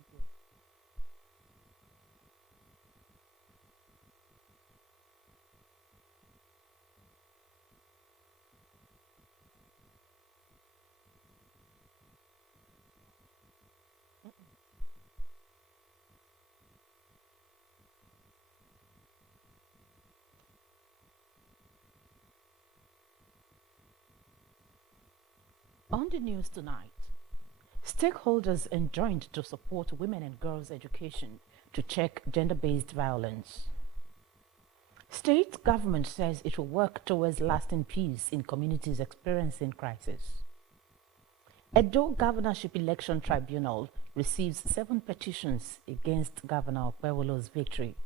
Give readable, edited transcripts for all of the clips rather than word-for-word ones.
Igbo. On the news tonight, stakeholders enjoined to support women and girls' education to check gender-based violence. State government says it will work towards lasting peace in communities experiencing crisis. Edo Governorship Election Tribunal receives 7 petitions against Governor Okpewolo's victory.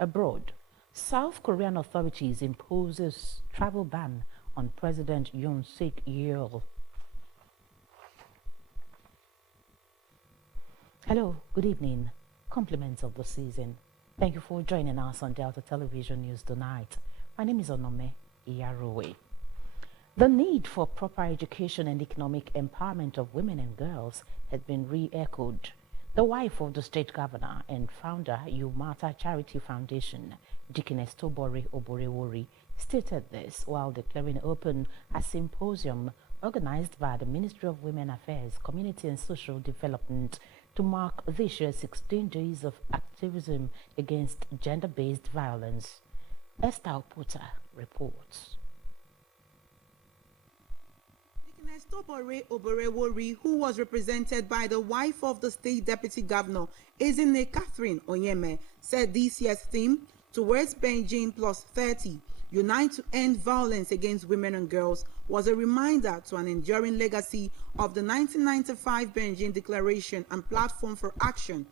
Abroad, South Korean authorities imposes travel ban on President Yoon Suk Yeol. Hello, good evening. Compliments of the season. Thank you for joining us on Delta Television News tonight. My name is Onome Iyarowe. The need for proper education and economic empowerment of women and girls has been re-echoed. The wife of the state governor and founder Umata Charity Foundation, Deaconess Tobore Oborewori, stated this while declaring open a symposium organized by the Ministry of Women Affairs, Community and Social Development to mark this year's 16 days of activism against gender-based violence. Esther Opota reports. Deaconess Tobore Oborewori, who was represented by the wife of the state deputy governor, Ezinne Catherine Onyeme, said this year's theme, Towards Beijing Plus 30, Unite to End Violence Against Women and Girls, was a reminder to an enduring legacy of the 1995 Beijing Declaration and Platform for Action,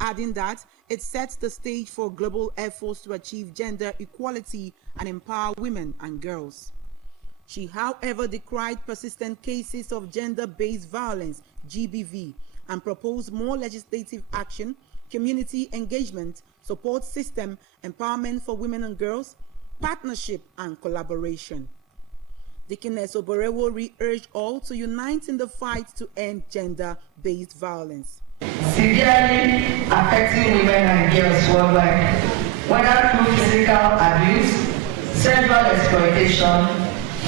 adding that it sets the stage for global efforts to achieve gender equality and empower women and girls. She, however, decried persistent cases of gender-based violence, GBV, and proposed more legislative action, community engagement, support system, empowerment for women and girls, partnership and collaboration. Deaconess Oborewori urged all to unite in the fight to end gender-based violence. Severely affecting women and girls worldwide, whether through physical abuse, sexual exploitation,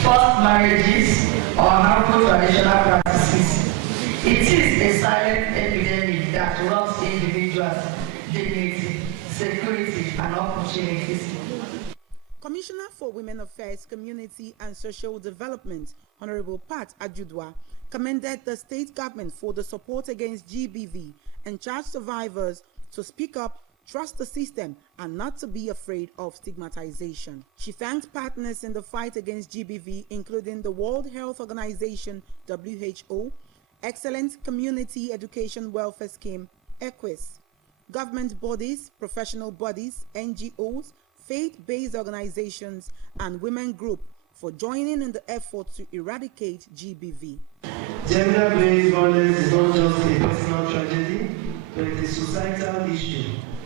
forced marriages, or harmful traditional practices. It is a silent epidemic that robs individuals' dignity, security, and opportunities. Commissioner for Women Affairs, Community and Social Development, Honorable Pat Ajudwa, commended the state government for the support against GBV and charged survivors to speak up, trust the system, and not to be afraid of stigmatization. She thanked partners in the fight against GBV, including the World Health Organization, WHO, Excellent Community Education Welfare Scheme, EQUIS, government bodies, professional bodies, NGOs, faith-based organizations, and women group for joining in the effort to eradicate GBV. Gender-based violence is not just a personal tragedy, but it is a societal issue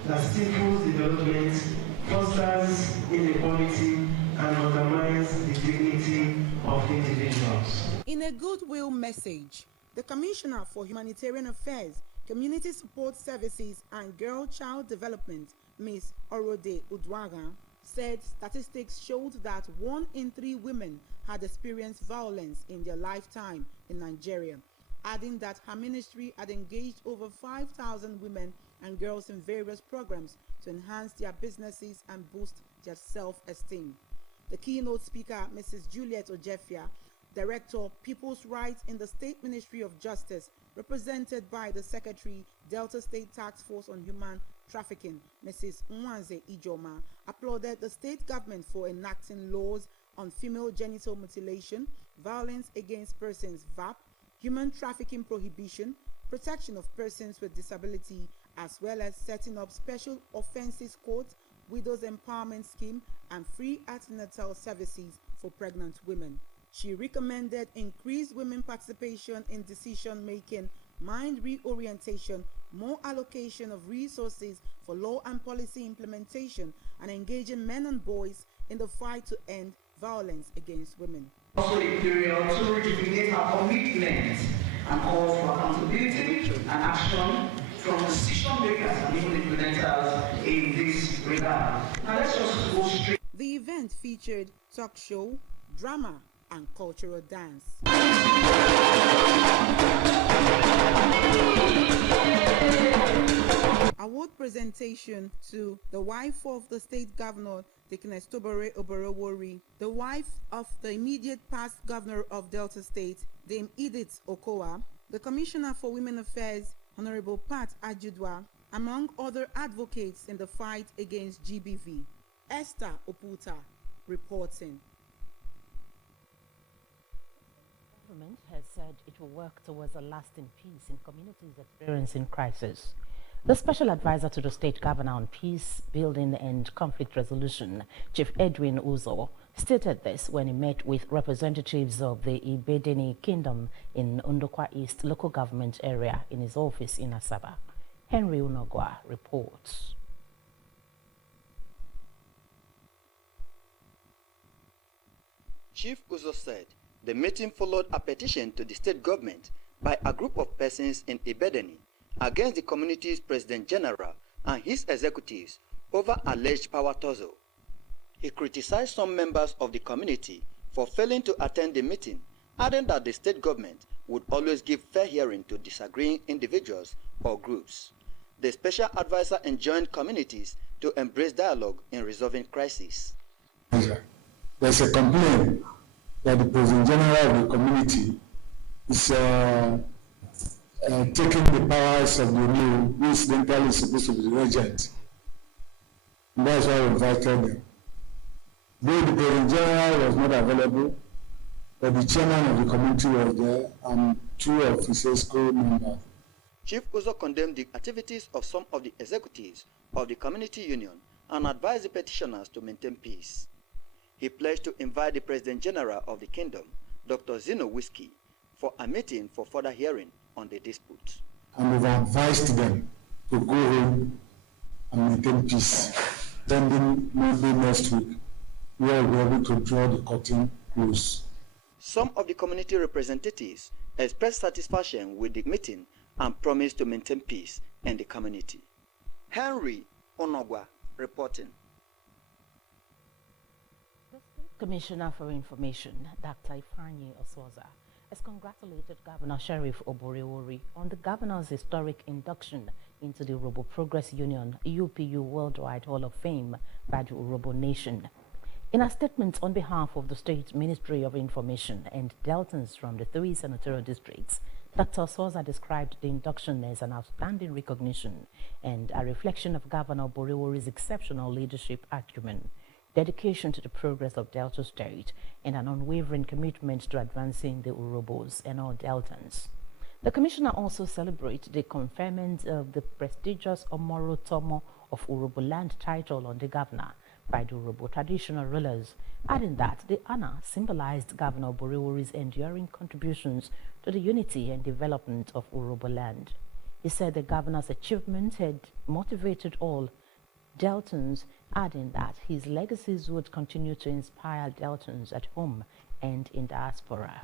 that stifles development, fosters inequality, and undermines the dignity of individuals. In a goodwill message, the Commissioner for Humanitarian Affairs, Community Support Services, and Girl-Child Development, Ms. Orode Udwaga, said statistics showed that 1 in 3 women had experienced violence in their lifetime in Nigeria, adding that her ministry had engaged over 5,000 women and girls in various programs to enhance their businesses and boost their self-esteem. The keynote speaker, Mrs. Juliet Ojefia, Director, People's Rights in the State Ministry of Justice, represented by the Secretary, Delta State Task Force on Human Trafficking, Mrs. Nwanze Ijoma, applauded the state government for enacting laws on female genital mutilation, violence against persons (VAP), human trafficking prohibition, protection of persons with disability, as well as setting up special offenses courts, widows empowerment scheme, and free antenatal services for pregnant women. She recommended increased women participation in decision-making, mind reorientation, more allocation of resources for law and policy implementation, and engaging men and boys in the fight to end violence against women. Also a period to rejuvenate our commitment and call for accountability and action from decision makers and even implementers in this regard. Now let's just go straight. The event featured talk show, drama, and cultural dance. Award presentation to the wife of the state governor, Deaconess Tobore Oborowori, the wife of the immediate past governor of Delta State, Dame Edith Okowa, the Commissioner for Women Affairs, Honorable Pat Ajudwa, among other advocates in the fight against GBV. Esther Oputa reporting. The government has said it will work towards a lasting peace in communities experiencing crisis. The Special Advisor to the State Governor on Peace, Building and Conflict Resolution, Chief Edwin Uzo, stated this when he met with representatives of the Ibedeni Kingdom in Ndokwa East local government area in his office in Asaba. Henry Unogwa reports. Chief Uzo said the meeting followed a petition to the state government by a group of persons in Ibedeni against the community's President General and his executives over alleged power tussle. He criticized some members of the community for failing to attend the meeting, adding that the state government would always give fair hearing to disagreeing individuals or groups. The special advisor enjoined communities to embrace dialogue in resolving crises. There's a complaint that the President General of the community is taking the powers of the new, who incidentally is supposed to be the regent. And that's why we invited them. Though the President General was not available, but the chairman of the community was there and two of his ESCO members. Chief Uzo condemned the activities of some of the executives of the community union and advised the petitioners to maintain peace. He pledged to invite the President General of the Kingdom, Dr. Zino Whiskey, for a meeting for further hearing on the dispute. And we've advised them to go home and maintain peace, pending Monday next week, where we'll be able to draw the curtain close. Some of the community representatives expressed satisfaction with the meeting and promised to maintain peace in the community. Henry Onogwa reporting. The State Commissioner for Information, Dr. Ifeanyi Osoza, has congratulated Governor Sheriff Oborewori on the governor's historic induction into the Urhobo Progress Union UPU Worldwide Hall of Fame by the Urhobo Nation. In a statement on behalf of the State Ministry of Information and Deltans from the 3 senatorial districts, Dr. Osoza described the induction as an outstanding recognition and a reflection of Governor Oborewori's exceptional leadership acumen, dedication to the progress of Delta State, and an unwavering commitment to advancing the Urhobos and all Deltans. The Commissioner also celebrated the conferment of the prestigious Omoro Tomo of Urhobo Land title on the Governor by the Urhobo traditional rulers, adding that the honor symbolized Governor Oborewori's enduring contributions to the unity and development of Urhobo Land. He said the Governor's achievements had motivated all Deltans, adding that his legacies would continue to inspire Deltans at home and in diaspora.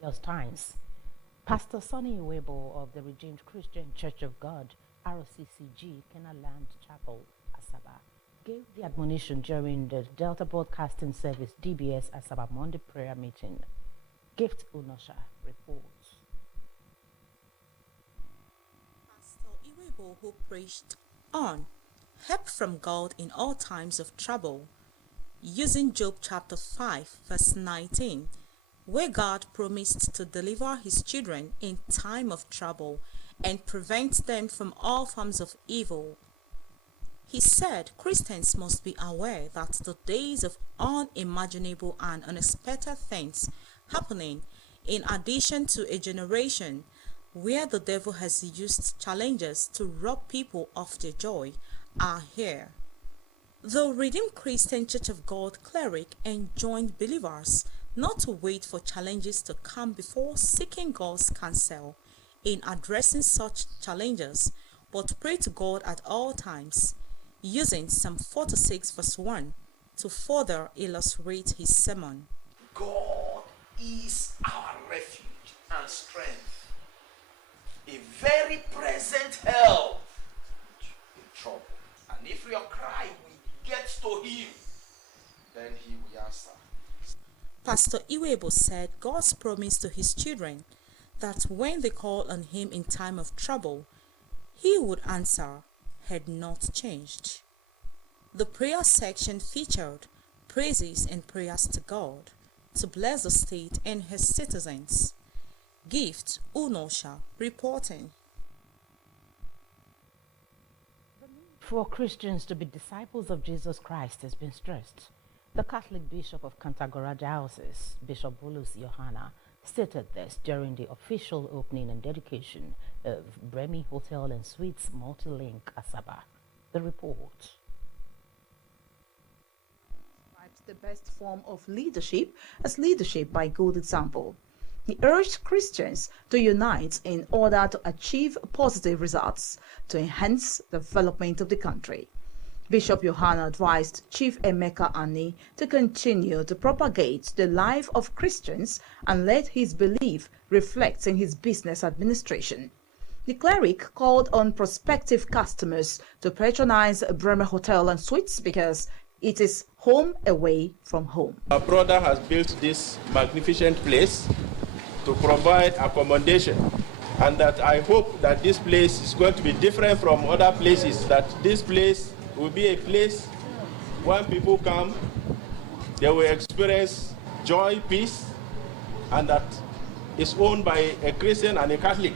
Various times. Pastor Sonny Uwebo of the Redeemed Christian Church of God, RCCG, Kenaland Chapel, Asaba, gave the admonition during the Delta Broadcasting Service DBS Asaba Monday prayer meeting. Gift Unosha reports. Pastor Uwebo, who preached on help from God in all times of trouble, using Job chapter 5 verse 19, where God promised to deliver his children in time of trouble and prevent them from all forms of evil. He said Christians must be aware that the days of unimaginable and unexpected things happening, in addition to a generation where the devil has used challenges to rob people of their joy, are here. The Redeemed Christian Church of God cleric enjoined believers not to wait for challenges to come before seeking God's counsel in addressing such challenges, but pray to God at all times, using Psalm 46 verse 1 to further illustrate his sermon. God is our refuge and strength, a very present help in trouble. And if your cry will get to him, then he will answer. Pastor Iwebo said God's promise to his children that when they call on him in time of trouble, he would answer had not changed. The prayer section featured praises and prayers to God to bless the state and his citizens. Gift Unosha reporting. For Christians to be disciples of Jesus Christ has been stressed. The Catholic Bishop of Cantagora Diocese, Bishop Bulus Johanna, stated this during the official opening and dedication of Bremi Hotel and Suites Multilink Asaba. The report. The best form of leadership as leadership by good example. He urged Christians to unite in order to achieve positive results to enhance the development of the country. Bishop Johanna advised Chief Emeka Ani to continue to propagate the life of Christians and let his belief reflect in his business administration. The cleric called on prospective customers to patronize Bremer Hotel and Suites because it is home away from home. Our brother has built this magnificent place to provide accommodation, and that I hope that this place is going to be different from other places, that this place will be a place when people come, they will experience joy, peace, and that is owned by a Christian and a Catholic.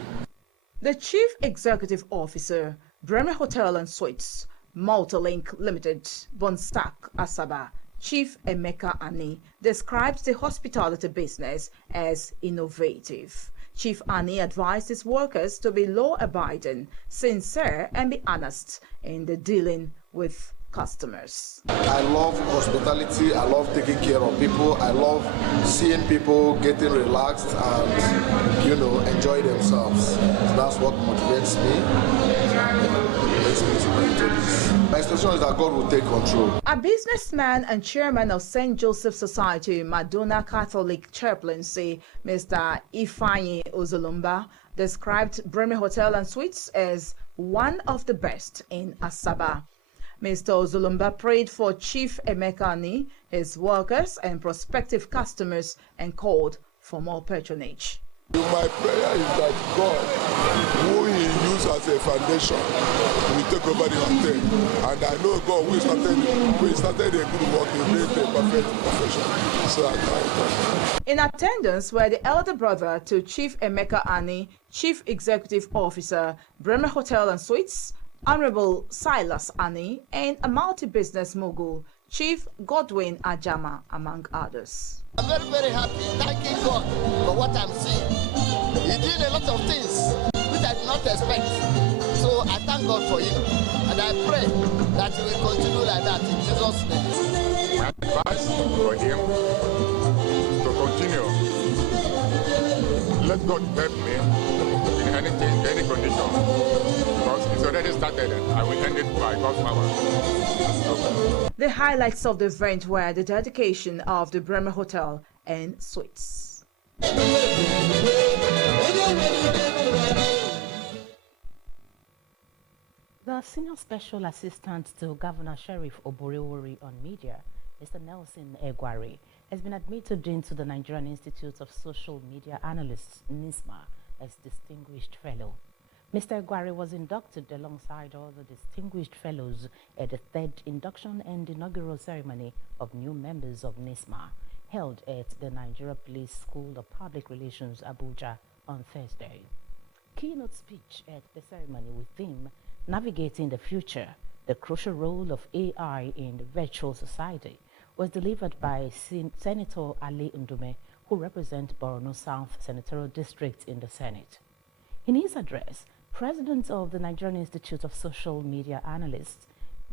The Chief Executive Officer, Bremer Hotel and Suites, Multilink Limited, Bonstack, Asaba, Chief Emeka Ani, described the hospitality business as innovative. Chief Ani advised his workers to be law-abiding, sincere, and be honest in the dealing with customers. I love hospitality. I love taking care of people. I love seeing people getting relaxed and, enjoy themselves. So that's what motivates me. My expectation is that God will take control. A businessman and chairman of St. Joseph Society, Madonna Catholic Chaplaincy, Mr. Ifeanyi Ozolumba, described Bremer Hotel and Suites as one of the best in Asaba. Mr. Ozolumba prayed for Chief Emeka Ani, his workers, and prospective customers, and called for more patronage. My prayer is that God, who he used as a foundation, will take over the hotel. And I know God will started a good work, he made a perfect profession. So I thank God. In attendance were the elder brother to Chief Emeka Ani, Chief Executive Officer, Bremer Hotel and Suites, Honorable Silas Ani, and a multi-business mogul, Chief Godwin Ajama, among others. I'm very, very happy, thanking God for what I'm seeing. He did a lot of things which I did not expect. So I thank God for him. And I pray that he will continue like that in Jesus' name. My advice for him is to continue. Let God help me in any condition. Because it's already started and I will end it by God's power. The highlights of the event were the dedication of the Bremer Hotel and Suites. The Senior Special Assistant to Governor Sheriff Oborewori on Media, Mr. Nelson Egwari, has been admitted into the Nigerian Institute of Social Media Analysts, NISMA, as Distinguished Fellow. Mr. Egwari was inducted alongside other distinguished fellows at the third induction and inaugural ceremony of new members of NISMA, held at the Nigeria Police School of Public Relations, Abuja, on Thursday. Keynote speech at the ceremony with theme Navigating the Future, the Crucial Role of AI in the Virtual Society, was delivered by Senator Ali Ndume, who represents Borno South Senatorial District in the Senate. In his address, President of the Nigerian Institute of Social Media Analysts,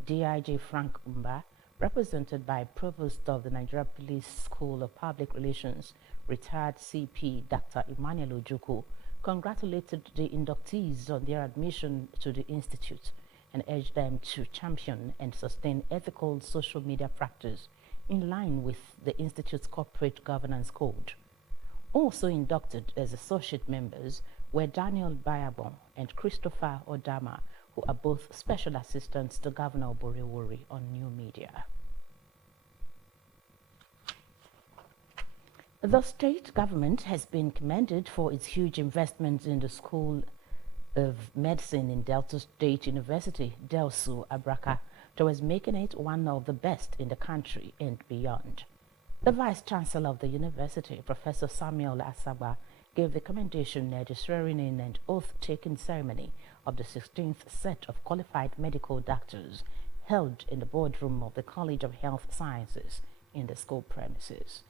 DIJ Frank Umba, represented by Provost of the Nigeria Police School of Public Relations, retired CP Dr. Emmanuel Ojukwu, congratulated the inductees on their admission to the Institute and urged them to champion and sustain ethical social media practice in line with the Institute's corporate governance code. Also inducted as associate members were Daniel Bayabon and Christopher Odama, who are both special assistants to Governor Borewori on new media. The state government has been commended for its huge investments in the School of Medicine in Delta State University, Delsu Abraka, towards making it one of the best in the country and beyond. The Vice Chancellor of the university, Professor Samuel Asaba, gave the commendation at the swearing-in and oath-taking ceremony of the 16th set of qualified medical doctors held in the boardroom of the College of Health Sciences in the school premises.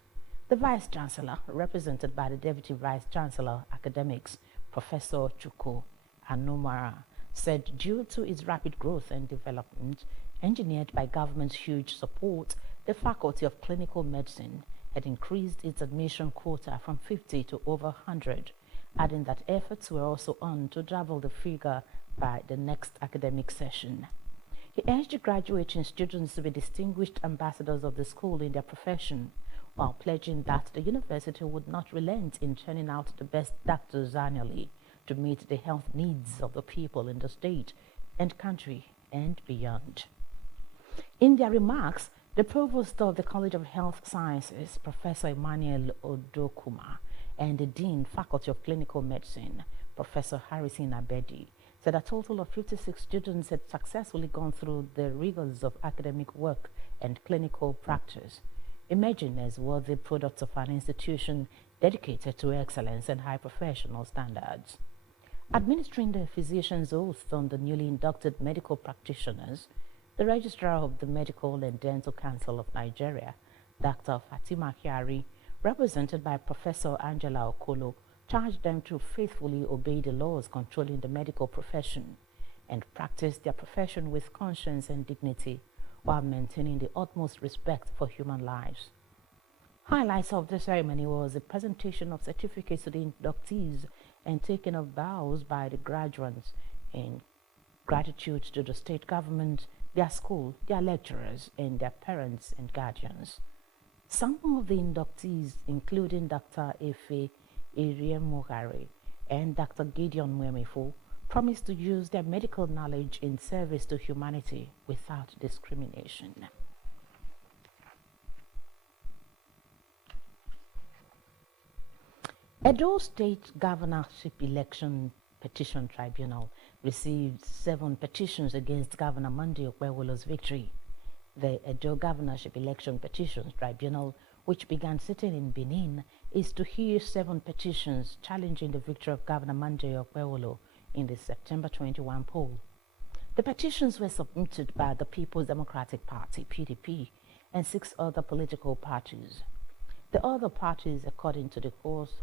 The Vice Chancellor, represented by the Deputy Vice Chancellor Academics, Professor Chukwu Anumara, said due to its rapid growth and development, engineered by government's huge support, the Faculty of Clinical Medicine had increased its admission quota from 50 to over 100, adding that efforts were also on to double the figure by the next academic session. He urged the graduating students to be distinguished ambassadors of the school in their profession, while pledging that the university would not relent in turning out the best doctors annually to meet the health needs of the people in the state and country and beyond. In their remarks, the Provost of the College of Health Sciences, Professor Emmanuel Odokuma, and the Dean, Faculty of Clinical Medicine, Professor Harrison Abedi, said a total of 56 students had successfully gone through the rigors of academic work and clinical practice, emerging as worthy products of an institution dedicated to excellence and high professional standards. Administering the physician's oath on the newly inducted medical practitioners, the Registrar of the Medical and Dental Council of Nigeria, Dr. Fatima Kyari, represented by Professor Angela Okolo, charged them to faithfully obey the laws controlling the medical profession and practice their profession with conscience and dignity while maintaining the utmost respect for human lives. Highlights of the ceremony was a presentation of certificates to the inductees and taking of vows by the graduates in gratitude to the state government, their school, their lecturers, and their parents and guardians. Some of the inductees, including Dr. Efe Iriemogare and Dr. Gideon Mwemifo, promised to use their medical knowledge in service to humanity without discrimination. Edo State Governorship Election Petition Tribunal received 7 petitions against Governor Monday Okpewolo's victory. The Edo Governorship Election Petitions Tribunal, which began sitting in Benin, is to hear 7 petitions challenging the victory of Governor Monday Okpewolo in the September 21 poll. The petitions were submitted by the People's Democratic Party, PDP, and 6 other political parties. The other parties, according to the course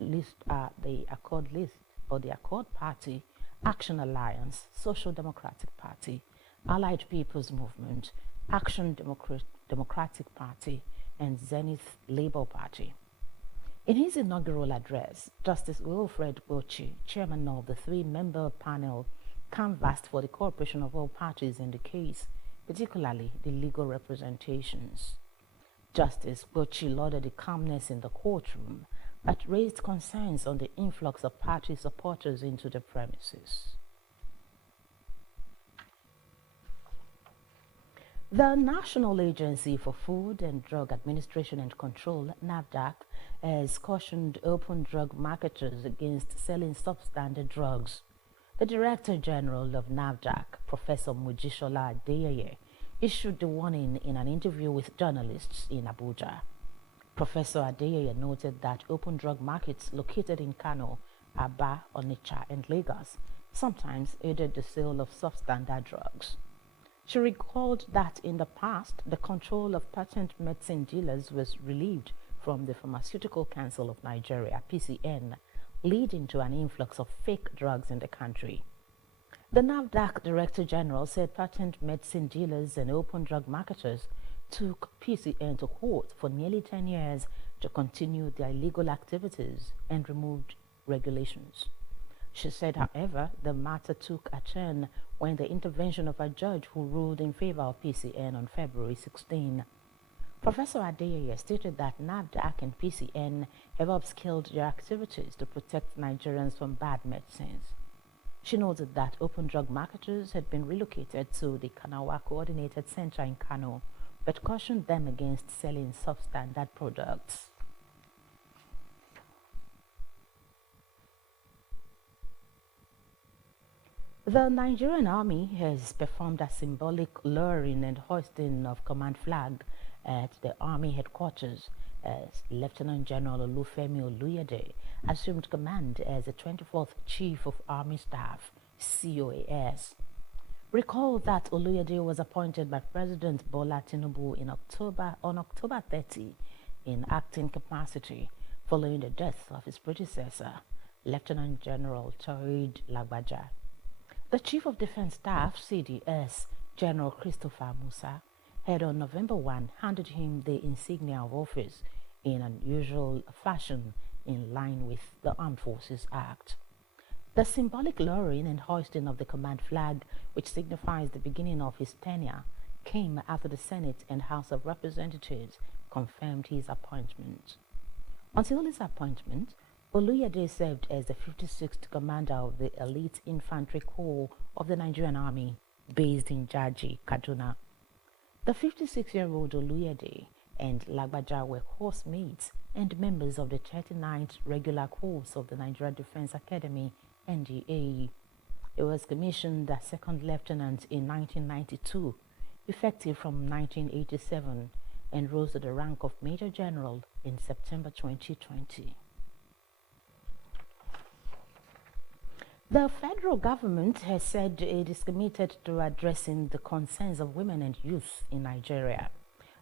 list, are the Accord List, or the Accord Party, Action Alliance, Social Democratic Party, Allied People's Movement, Action Democratic Party, and Zenith Labour Party. In his inaugural address, Justice Wilfred Bochi, chairman of the 3-member panel, canvassed for the cooperation of all parties in the case, particularly the legal representations. Justice Bochi lauded the calmness in the courtroom, but raised concerns on the influx of party supporters into the premises. The National Agency for Food and Drug Administration and Control, NAFDAC, has cautioned open drug marketers against selling substandard drugs. The Director General of NAFDAC, Professor Mojisola Adeyeye, issued the warning in an interview with journalists in Abuja. Professor Adeyeye noted that open drug markets located in Kano, Aba, Onitsha, and Lagos sometimes aided the sale of substandard drugs. She recalled that in the past, the control of patent medicine dealers was relieved from the Pharmaceutical Council of Nigeria, PCN, leading to an influx of fake drugs in the country. The NAFDAC Director General said patent medicine dealers and open drug marketers took PCN to court for nearly 10 years to continue their illegal activities and removed regulations. She said, however, the matter took a turn when the intervention of a judge who ruled in favor of PCN on February 16. Professor Adeyeye stated that NAFDAC and PCN have upscaled their activities to protect Nigerians from bad medicines. She noted that open drug marketers had been relocated to the Kanawa Coordinated Center in Kano, but cautioned them against selling substandard products. The Nigerian Army has performed a symbolic lowering and hoisting of command flag at the Army headquarters as Lieutenant General Olufemi Oluyede assumed command as the 24th Chief of Army Staff, COAS. Recall that Oluyede was appointed by President Bola Tinubu on October 30 in acting capacity following the death of his predecessor, Lieutenant General Taoreed Lagbaja. The Chief of Defense Staff, CDS, General Christopher Musa, had on November 1 handed him the insignia of office in unusual fashion in line with the Armed Forces Act. The symbolic lowering and hoisting of the command flag, which signifies the beginning of his tenure, came after the Senate and House of Representatives confirmed his appointment. Until his appointment, Oluyede served as the 56th commander of the Elite Infantry Corps of the Nigerian Army, based in Jaji, Kaduna. The 56-year-old Oluyede and Lagbaja were housemates and members of the 39th Regular Course of the Nigeria Defense Academy, NDA. He was commissioned as second lieutenant in 1992, effective from 1987, and rose to the rank of Major General in September 2020. The federal government has said it is committed to addressing the concerns of women and youth in Nigeria.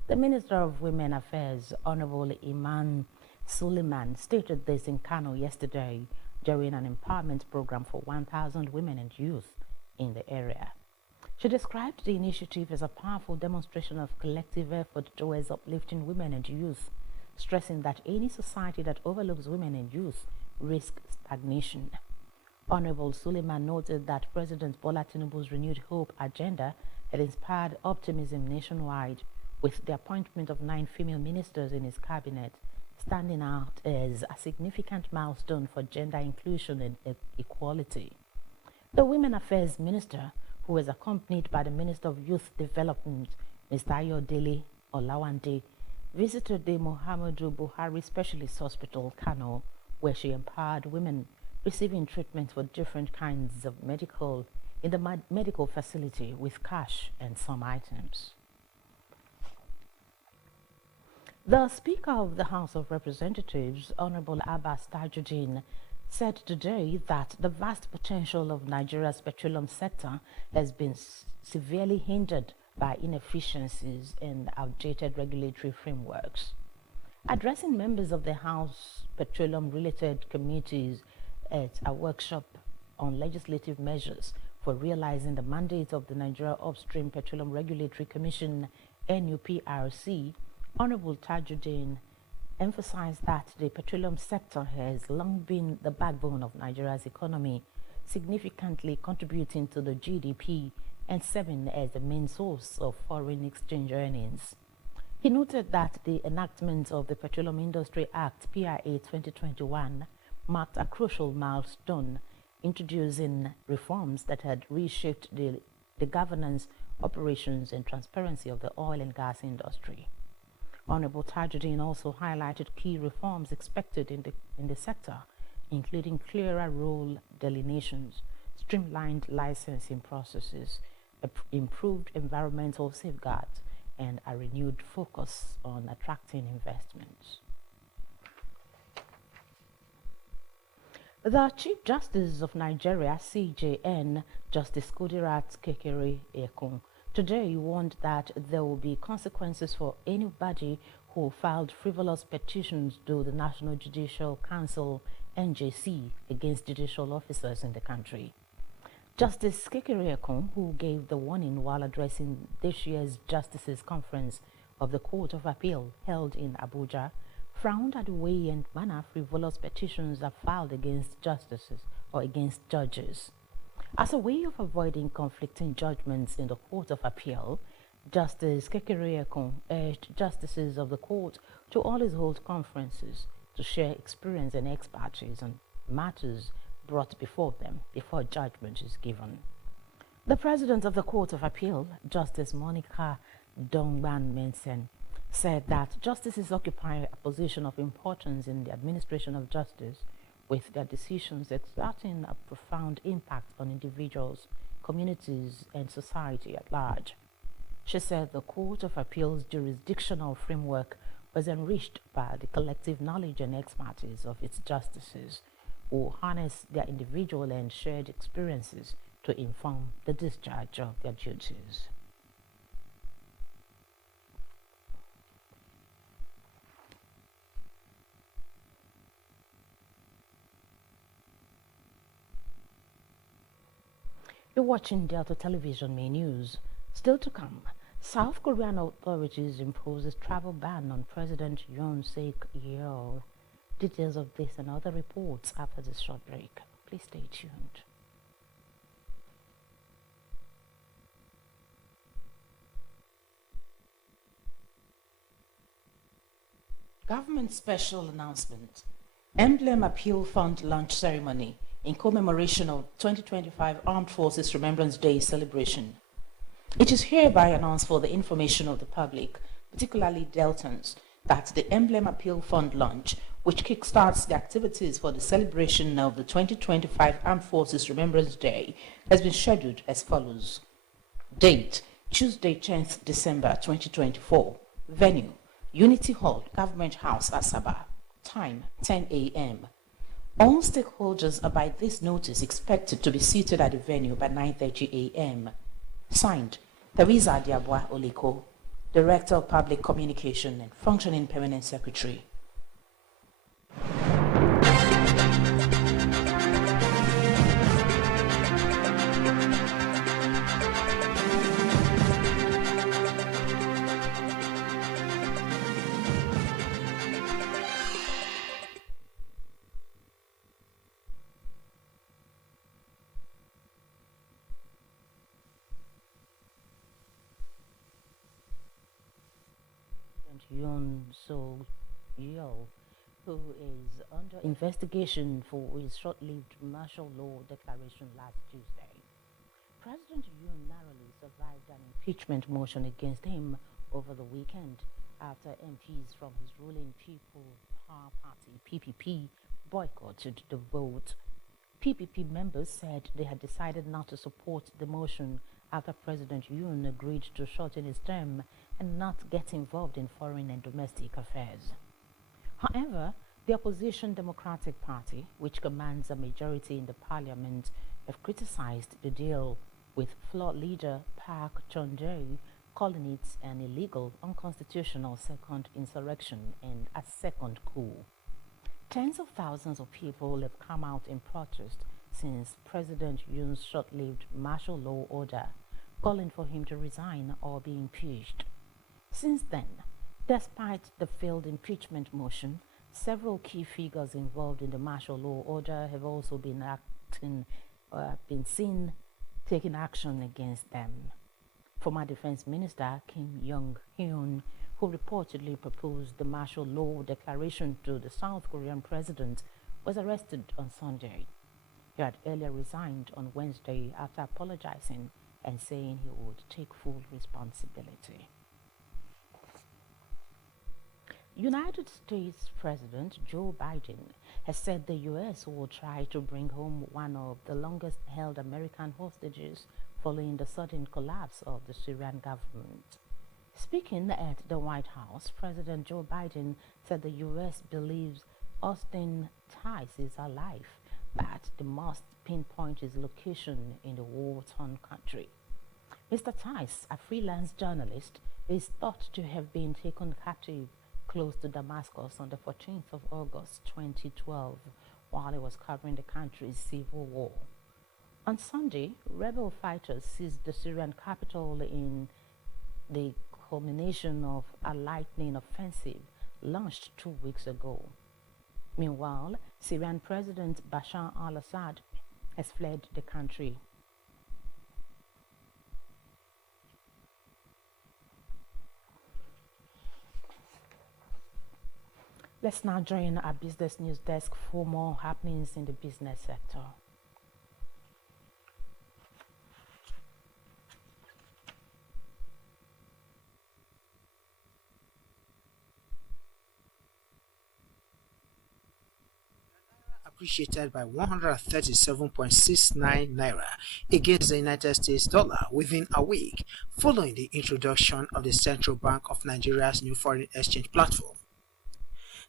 The Minister of Women Affairs, Honorable Iman Suleiman, stated this in Kano yesterday during an empowerment program for 1,000 women and youth in the area. She described the initiative as a powerful demonstration of collective effort towards uplifting women and youth, stressing that any society that overlooks women and youth risks stagnation. Honorable Suleiman noted that President Bola Tinubu's renewed hope agenda had inspired optimism nationwide, with the appointment of 9 female ministers in his cabinet standing out as a significant milestone for gender inclusion and equality. The Women Affairs Minister, who was accompanied by the Minister of Youth Development, Mr. Ayodele Olawande, visited the Muhammadu Buhari Specialist Hospital, Kano, where she empowered women receiving treatment for different kinds of in the medical facility with cash and some items. The Speaker of the House of Representatives, Honorable Abbas Tajuddin, said today that the vast potential of Nigeria's petroleum sector has been severely hindered by inefficiencies and outdated regulatory frameworks. Addressing members of the House petroleum-related committees at a workshop on legislative measures for realizing the mandate of the Nigeria Upstream Petroleum Regulatory Commission, NUPRC, Honorable Tajuddin emphasized that the petroleum sector has long been the backbone of Nigeria's economy, significantly contributing to the GDP and serving as the main source of foreign exchange earnings. He noted that the enactment of the Petroleum Industry Act, PIA 2021, marked a crucial milestone, introducing reforms that had reshaped the governance, operations, and transparency of the oil and gas industry. Honorable Tajuddin also highlighted key reforms expected in the sector, including clearer role delineations, streamlined licensing processes, improved environmental safeguards, and a renewed focus on attracting investments. The Chief Justice of Nigeria, CJN, Justice Kudirat Kekere-Ekun, today warned that there will be consequences for anybody who filed frivolous petitions to the National Judicial Council, NJC, against judicial officers in the country. Justice Kekere-Ekun, who gave the warning while addressing this year's Justices Conference of the Court of Appeal held in Abuja, frowned at the way and manner frivolous petitions are filed against justices or against judges. As a way of avoiding conflicting judgments in the Court of Appeal, Justice Kekere-Ekun urged justices of the court to always hold conferences to share experience and expertise on matters brought before them before judgment is given. The President of the Court of Appeal, Justice Monica Dongban-Mensen, said that justices occupy a position of importance in the administration of justice, with their decisions exerting a profound impact on individuals, communities, and society at large. She said the Court of Appeal's jurisdictional framework was enriched by the collective knowledge and expertise of its justices, who harness their individual and shared experiences to inform the discharge of their duties. You're watching Delta Television Main News. Still to come, South Korean authorities imposes travel ban on President Yoon Suk Yeol. Details of this and other reports after this short break. Please stay tuned. Government special announcement. Emblem Appeal Fund launch ceremony in commemoration of 2025 Armed Forces Remembrance Day celebration. It is hereby announced for the information of the public, particularly Deltans, that the Emblem Appeal Fund launch, which kickstarts the activities for the celebration of the 2025 Armed Forces Remembrance Day, has been scheduled as follows. Date, Tuesday, 10th December 2024. Venue, Unity Hall, Government House, Asaba. Time, 10 a.m. All stakeholders are by this notice expected to be seated at the venue by 9:30 a.m. Signed, Teresa Diabwa Oliko, Director of Public Communication and Functioning Permanent Secretary. Yoon Suk Yeol, who is under investigation for his short-lived martial law declaration last Tuesday. President Yoon narrowly survived an impeachment motion against him over the weekend after MPs from his ruling People's Power Party, PPP, boycotted the vote. PPP members said they had decided not to support the motion after President Yoon agreed to shorten his term and not get involved in foreign and domestic affairs. However, the opposition Democratic Party, which commands a majority in the parliament, have criticized the deal, with floor leader Park Chung-jae calling it an illegal, unconstitutional second insurrection and a second coup. Tens of thousands of people have come out in protest since President Yoon's short-lived martial law order, calling for him to resign or be impeached. Since then, despite the failed impeachment motion, several key figures involved in the martial law order have also been seen taking action against them. Former Defense Minister Kim Yong-hyun, who reportedly proposed the martial law declaration to the South Korean president, was arrested on Sunday. He had earlier resigned on Wednesday after apologizing and saying he would take full responsibility. United States President Joe Biden has said the U.S. will try to bring home one of the longest-held American hostages following the sudden collapse of the Syrian government. Speaking at the White House, President Joe Biden said the U.S. believes Austin Tice is alive, but they must pinpoint his location in the war-torn country. Mr. Tice, a freelance journalist, is thought to have been taken captive close to Damascus on the 14th of August 2012 while he was covering the country's civil war. On Sunday, rebel fighters seized the Syrian capital in the culmination of a lightning offensive launched 2 weeks ago. Meanwhile, Syrian President Bashar al-Assad has fled the country. Let's now join our business news desk for more happenings in the business sector. Appreciated by 137.69 naira against the United States dollar within a week following the introduction of the Central Bank of Nigeria's new foreign exchange platform.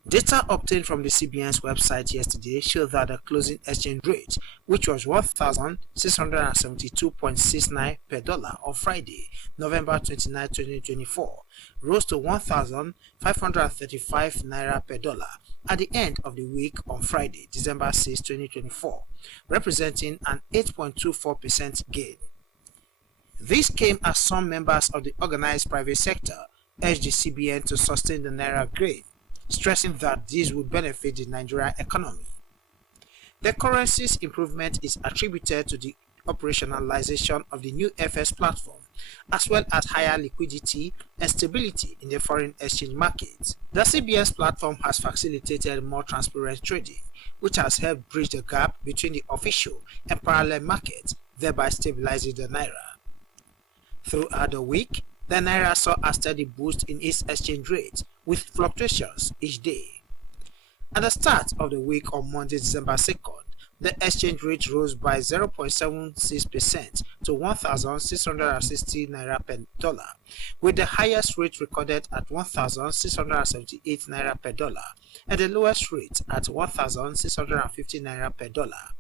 Data obtained from the CBN's website yesterday showed that the closing exchange rate, which was 1,672.69 per dollar on Friday, November 29, 2024, rose to 1,535 naira per dollar at the end of the week on Friday, December 6, 2024, representing an 8.24% gain. This came as some members of the organized private sector urged the CBN to sustain the naira gain, stressing that this would benefit the Nigerian economy. The currency's improvement is attributed to the operationalization of the new FX platform, as well as higher liquidity and stability in the foreign exchange market. The CBN's platform has facilitated more transparent trading, which has helped bridge the gap between the official and parallel markets, thereby stabilizing the naira. Throughout the week, the naira saw a steady boost in its exchange rate, with fluctuations each day. At the start of the week on Monday, December 2nd, the exchange rate rose by 0.76% to 1,660 naira per dollar, with the highest rate recorded at 1,678 naira per dollar and the lowest rate at 1,650 naira per dollar.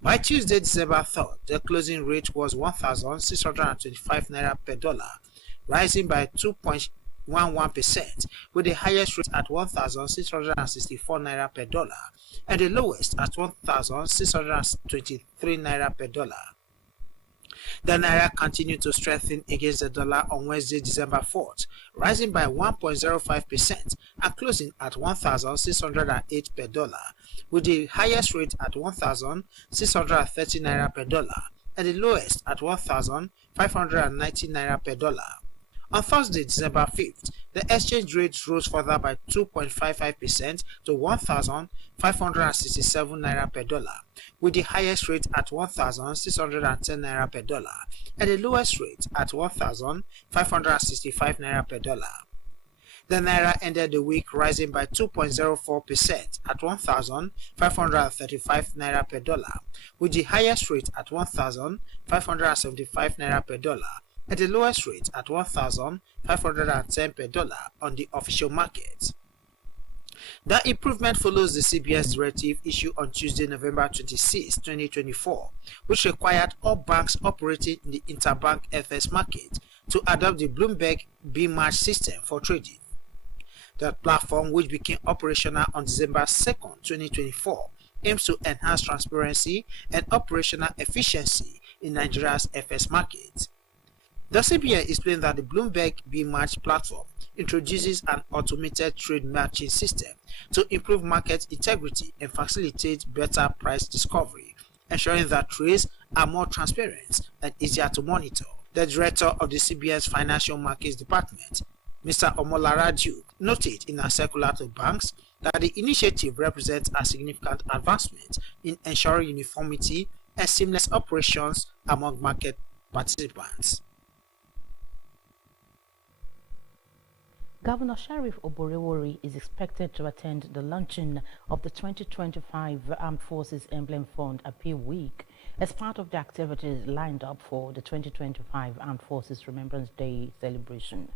By Tuesday, December 3rd, the closing rate was 1,625 naira per dollar, rising by 2.11%, with the highest rate at 1,664 naira per dollar and the lowest at 1,623 naira per dollar. The naira continued to strengthen against the dollar on Wednesday, December 4th, rising by 1.05% and closing at 1,608 per dollar, with the highest rate at 1,630 naira per dollar and the lowest at 1,590 naira per dollar. On Thursday, December 5th, the exchange rate rose further by 2.55% to 1,567 naira per dollar, with the highest rate at 1,610 naira per dollar and the lowest rate at 1,565 naira per dollar. The naira ended the week rising by 2.04% at 1,535 naira per dollar, with the highest rate at 1,575 naira per dollar and the lowest rate at 1,510 per dollar on the official market. The improvement follows the CBN's directive issued on Tuesday, November 26, 2024, which required all banks operating in the interbank FX market to adopt the Bloomberg B-Match system for trading. The platform, which became operational on December 2, 2024, aims to enhance transparency and operational efficiency in Nigeria's FX market. The CBN explained that the Bloomberg B-Match platform introduces an automated trade matching system to improve market integrity and facilitate better price discovery, ensuring that trades are more transparent and easier to monitor. The director of the CBN's Financial Markets Department, Mr. Omolaraju, noted in a circular to banks that the initiative represents a significant advancement in ensuring uniformity and seamless operations among market participants. Governor Sheriff Oborewori is expected to attend the launching of the 2025 Armed Forces Emblem Fund Appeal Week as part of the activities lined up for the 2025 Armed Forces Remembrance Day celebration.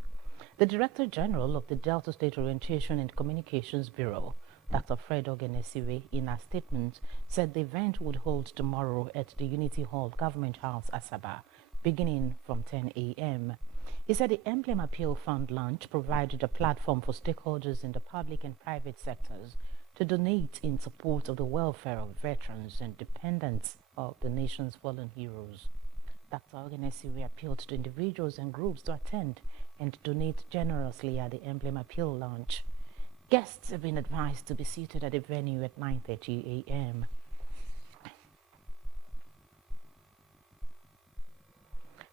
The Director General of the Delta State Orientation and Communications Bureau, Dr. Fred Ogenesiwe, in a statement, said the event would hold tomorrow at the Unity Hall, Government House, Asaba, beginning from 10 a.m. He said the Emblem Appeal Fund launch provided a platform for stakeholders in the public and private sectors to donate in support of the welfare of veterans and dependents of the nation's fallen heroes. Dr. Ogenesiwe appealed to individuals and groups to attend and donate generously at the Emblem Appeal launch. Guests have been advised to be seated at the venue at 9:30 a.m.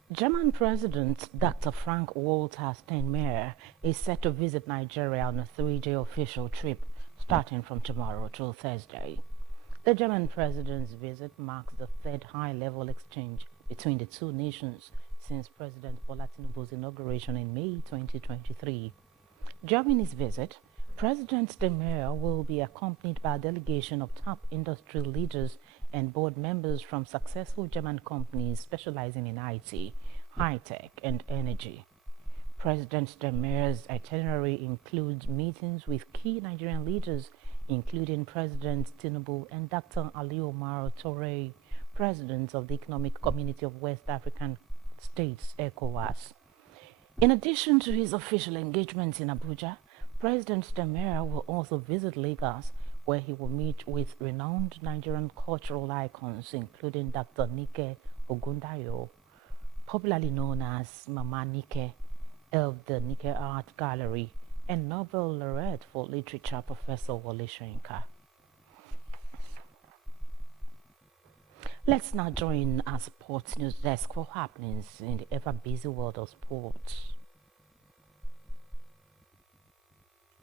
German President Dr. Frank-Walter Steinmeier is set to visit Nigeria on a 3-day official trip starting from tomorrow till Thursday. The German president's visit marks the third high-level exchange between the two nations since President Bola Tinubu's inauguration in May 2023. During his visit, President Steinmeier will be accompanied by a delegation of top industry leaders and board members from successful German companies specializing in IT, high-tech, and energy. President Steinmeier's itinerary includes meetings with key Nigerian leaders, including President Tinubu and Dr. Ali Omar Toure, President of the Economic Community of West African States, ECOWAS. In addition to his official engagements in Abuja, President Steinmeier will also visit Lagos, where he will meet with renowned Nigerian cultural icons, including Dr. Nike Ogundayo, popularly known as Mama Nike, of the Nike Art Gallery, and Nobel laureate for literature Professor Wole Soyinka. Let's now join our sports news desk for happenings in the ever-busy world of sports.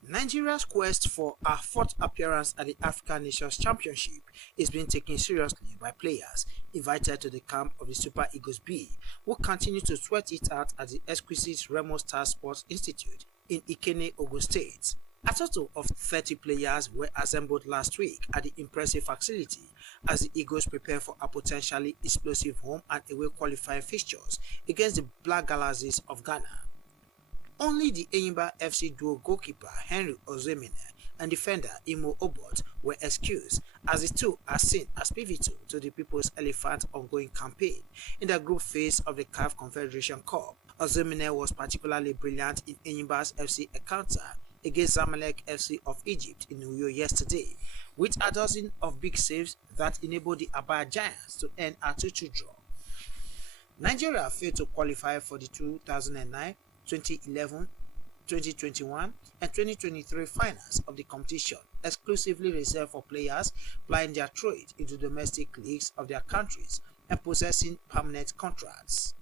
Nigeria's quest for a fourth appearance at the African Nations Championship is being taken seriously by players invited to the camp of the Super Eagles B, who continue to sweat it out at the exquisite Remo Star Sports Institute in Ikenne, Ogun State. A total of 30 players were assembled last week at the impressive facility as the Eagles prepare for a potentially explosive home and away qualifying fixtures against the Black Galaxies of Ghana. Only the Enyimba FC duo goalkeeper Henry Ozemene and defender Imo Obot were excused, as the two are seen as pivotal to the People's Elephant ongoing campaign in the group phase of the CAF Confederation Cup. Ozemene was particularly brilliant in Enyimba's FC encounter against Zamalek FC of Egypt in Uyo yesterday, with a dozen of big saves that enabled the Aba Giants to end a 2-2 draw. Nigeria failed to qualify for the 2009, 2011, 2021 and 2023 finals of the competition, exclusively reserved for players plying their trade into domestic leagues of their countries and possessing permanent contracts.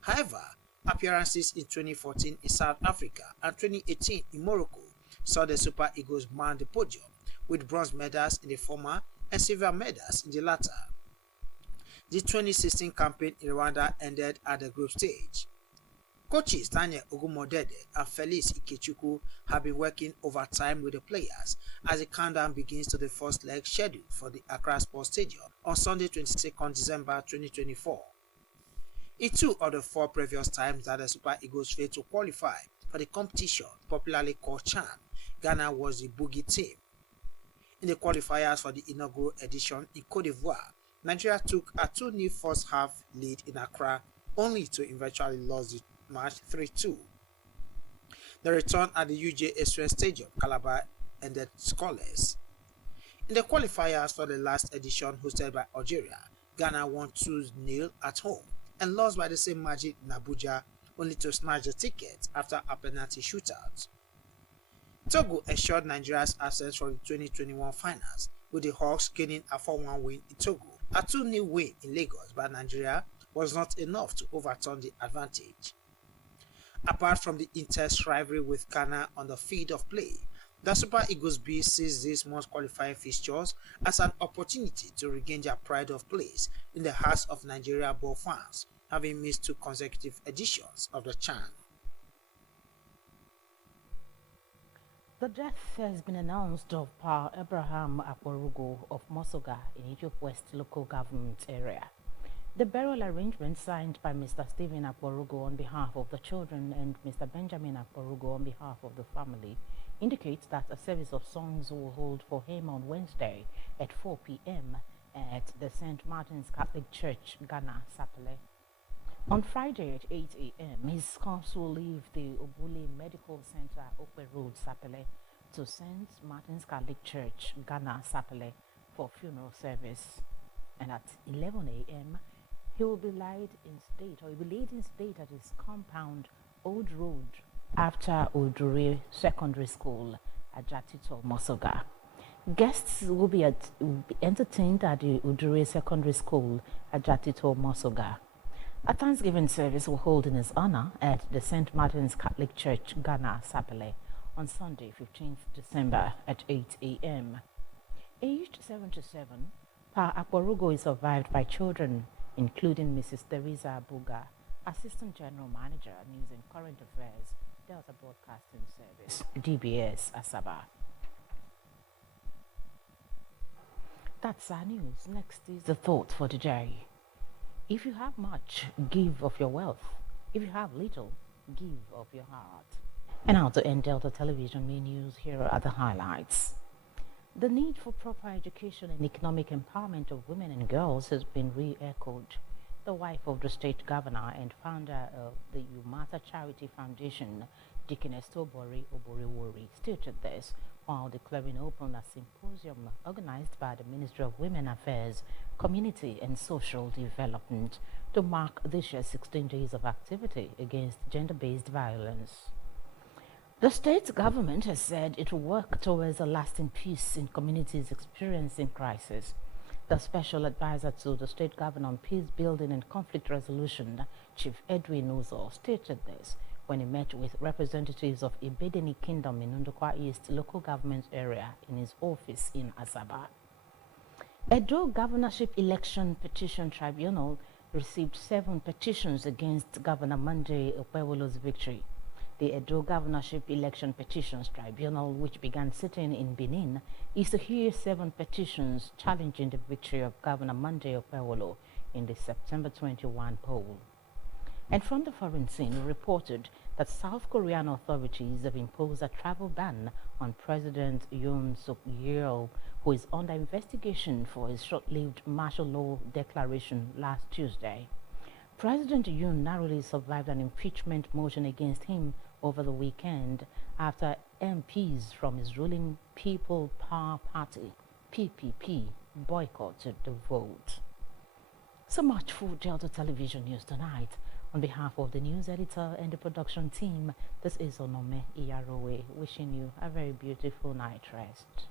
However, appearances in 2014 in South Africa and 2018 in Morocco saw the Super Eagles man the podium with bronze medals in the former and silver medals in the latter. The 2016 campaign in Rwanda ended at the group stage. Coaches Daniel Ogumodede and Felix Ikechukwu have been working overtime with the players as the countdown begins to the first leg scheduled for the Accra Sports Stadium on Sunday 22nd December 2024. In 2 of the 4 previous times that the Super Eagles failed to qualify for the competition, popularly called CHAN, Ghana was the bogey team. In the qualifiers for the inaugural edition in Cote d'Ivoire, Nigeria took a 2-0 first half lead in Accra, only to eventually lose the match 3-2. The return at the UJ Express Stadium, Calabar, ended scoreless. In the qualifiers for the last edition hosted by Algeria, Ghana won 2-0 at home and lost by the same margin in Abuja, only to snatch the ticket after a penalty shootout. Togo ensured Nigeria's access for the 2021 finals, with the Hawks gaining a 4-1 win in Togo. A 2-0 win in Lagos by Nigeria was not enough to overturn the advantage. Apart from the intense rivalry with Ghana on the field of play, the Super Eagles B sees these most qualifying fixtures as an opportunity to regain their pride of place in the hearts of Nigeria ball fans, having missed 2 consecutive editions of the CHAN. The death has been announced of Pa Abraham Akwarugo of Mosoga in Egypt West local government area. The burial arrangement signed by Mr. Stephen Akwarugo on behalf of the children and Mr. Benjamin Akwarugo on behalf of the family indicates that a service of songs will hold for him on Wednesday at 4 p.m. at the St. Martin's Catholic Church, Ghana, Sapele. On Friday at 8 a.m., his corpse will leave the Obule Medical Center, Okwe Road, Sapele, to St. Martin's Catholic Church, Ghana, Sapele, for funeral service. And at 11 a.m., he will be laid in state at his compound, Old Road, after Udure Secondary School, Ajatito, Mosoga. Guests will be entertained at the Udure Secondary School, Ajatito, Mosoga. A Thanksgiving service will hold in his honor at the St. Martin's Catholic Church, Ghana, Sapele, on Sunday, 15th December at 8 a.m. Aged 77, Pa Akwarugo is survived by children, including Mrs. Teresa Abuga, Assistant General Manager, News and Current Affairs, Delta Broadcasting Service, DBS, Asaba. That's our news. Next is the thought for the day. If you have much, give of your wealth. If you have little, give of your heart. And now to end Delta Television main news, here are the highlights. The need for proper education and economic empowerment of women and girls has been re-echoed. The wife of the state governor and founder of the Umata Charity Foundation, Deaconess Tobori Oboriwori, stated this while declaring open a symposium organized by the Ministry of Women Affairs, Community and Social Development to mark this year's 16 days of activity against gender-based violence. The state government has said it will work towards a lasting peace in communities experiencing crisis. The special advisor to the state governor on peace building and conflict resolution, Chief Edwin Uzo, stated this when he met with representatives of Ibedeni Kingdom in Ndukwa East local government area in his office in Asaba. Edo Governorship Election Petition Tribunal received 7 petitions against Governor Monday Okpewolo's victory. The Edo Governorship Election Petitions Tribunal, which began sitting in Benin, is to hear 7 petitions challenging the victory of Governor Monday Okpewolo in the September 21 poll. And from the foreign scene, we reported that South Korean authorities have imposed a travel ban on President Yoon Suk Yeol, who is under investigation for his short-lived martial law declaration last Tuesday. President Yoon narrowly survived an impeachment motion against him over the weekend after MPs from his ruling People Power Party, PPP, boycotted the vote. So much for Delta Television News tonight. On behalf of the news editor and the production team, this is Onome Iyarowe wishing you a very beautiful night rest.